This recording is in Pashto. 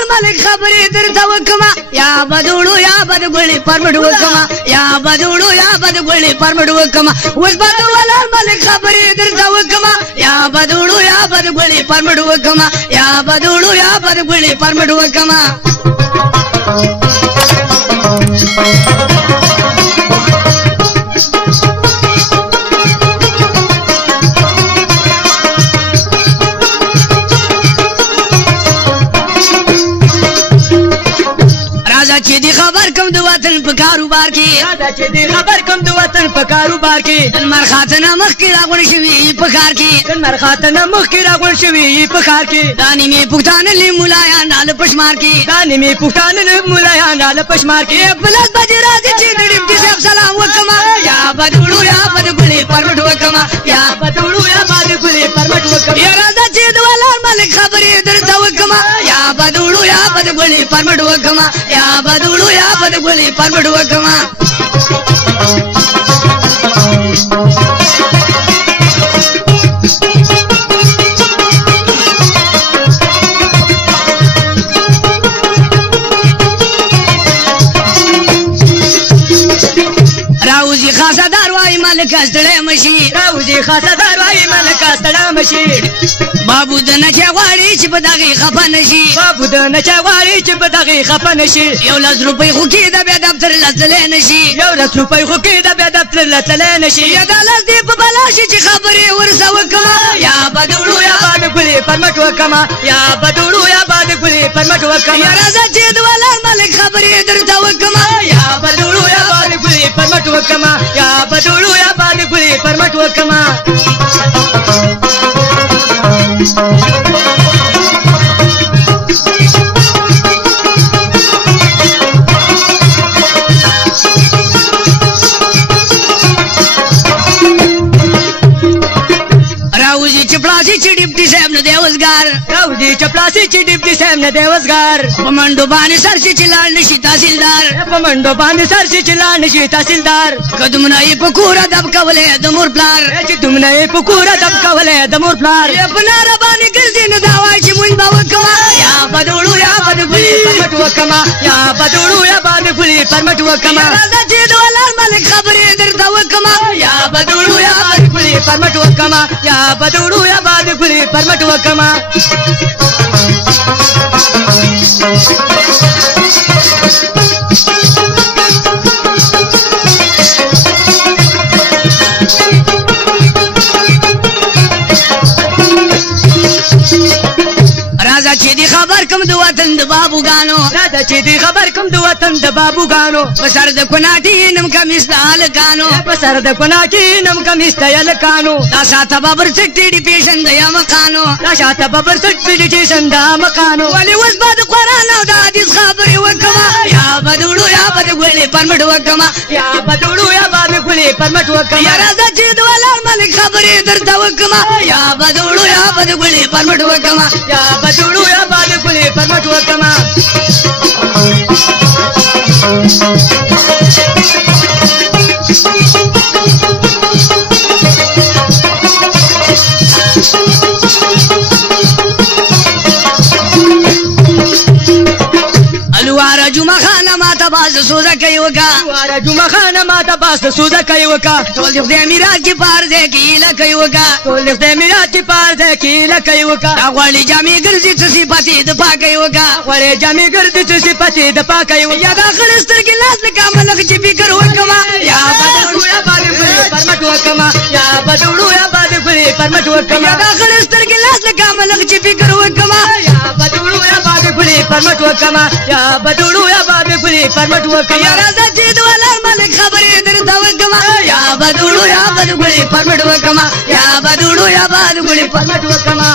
ولر ملک خبرې درته وکما یا بدوړو یا بدګړي پرمټ وکما یا بدوړو یا بدګړي پرمټ وکما اوس بد ولر ملک خبرې درته وکما یا بدوړو یا بدګړي پرمټ وکما یا بدوړو یا بدګړي پرمټ وکما چې دی خبر کوم د وطن په کاروبار کې راځه چې دی خبر کوم د وطن په کاروبار کې دلمر خاتنه مخکې راغون شوي په ښار کې دلمر خاتنه مخکې راغون شوي په ښار کې دا نیمې پښتانه له ملایان له پشمار کې دا نیمې پښتانه له ملایان له پشمار کې بلس بجې راځي چې د ډیپټي صاحب سلام وکما یا بدوړو یا بدګړي پرمټ وکما یا بدوړو یا بدګړي پرمټ وکما یا راځه چې د ولر ملک خبرې درته وکما یا بدوړو یا بدګړي پرمټ وکما یا بدوړو یا بدګړي پرمټ وکما راوزی خاصدار وای ملک استړی مشي راوزی خاصدار وای ملک استړی مشي بابو د نچا غواړي چې په دغه خفه نشي بابو د نچا غواړي چې په دغه خفه نشي یو لس روپۍ خو کې د بیا دفتر لتلې نشي یو لس روپۍ خو کې د بیا دفتر لتلې نشي یا د لس دی په بلاشي چې خبرې ورسه وکما یا بدوړو یا بدګړي پرمټ وکما یا بدوړو یا بدګړي پرمټ وکما یا راځه چې د ولر ملک خبرې درته وکما یا بدوړو یا بدګړي پرمټ وکما یا بدوړو یا بدګړي پرمټ وکما راوزی چپلاسی چې ډیپټي صاحب نه دی وزګار راوزی چپلاسی چې ډیپټي صاحب نه دی وزګار په منډو باندې سر چې لاړ نشي تحصیلدار په منډو باندې سر چې لاړ نشي تحصیلدار قدمونه یې په کوره دب کولې د مور پلار چې دومره یې په کوره دب کولې د مور پلار په لاره باندې ګرځي نو دا وایي چې مونږ به وکما یا بدوړو یا بدګړي پرمټ وکما یا بدوړو یا بدګړي پرمټ وکما راځه چې د ولر ملک خبرې درته وکما یا بدوړو یا بدګړي پرمټ وکما یا بدوړو یا بدګړي پرمټ وکما راځه چې دی خبر کوم د وطن د بابوګانو راځه چې دی خبر کوم د وطن د بابوګانو په سر د کوناټي نم کمیس د الکانو په سر د کوناټي نم کمیس د الکانو دا شاته بابر سټي ډي پیشن د یمقانو دا شاته بابر سټي ډي پیشن د مکانو ولی وس بعد قران او د حدیث خبرې وکما یا بدوړو یا بدګړي پرمټ وکما یا بدوړو یا بدګړي پرمټ وکما یا راځه چې د ولر ملک خبرې درته وکما یا بدوړو یا بدګړي پرمټ وکما یا بدوړو یا بدګړي پرمټ وکما الواره جمعه خانه ماته باز سوزه کوي وکا الواره جمعه خانه ماته باز سوزه کوي وکا ټول د خدای میراث کې پار دې کې لکه وکا ټول د خدای میراث کې پار دې کې لکه وکا غوړي جامې ګرځي څه صفاتې د پاکي وکا غوړي جامې ګرځي څه صفاتې د پاکي وکا یا دا خلستر کې لاس لکه ملک چې فکر وکما یا بدوړو یا بدګړي پرمټ وکما یا بدوړو یا بدګړي پرمټ وکما یا دا خلستر کې لاس لکه ملک چې فکر وکما یا بدوړو یا بدګړي پرمټ وکما یا بدوړو یا بدګړي پرمټ وکما یا راځه چې د ولر ملک خبرې درته وکما یا بدوړو یا بدګړي پرمټ وکما یا بدوړو یا بدګړي پرمټ وکما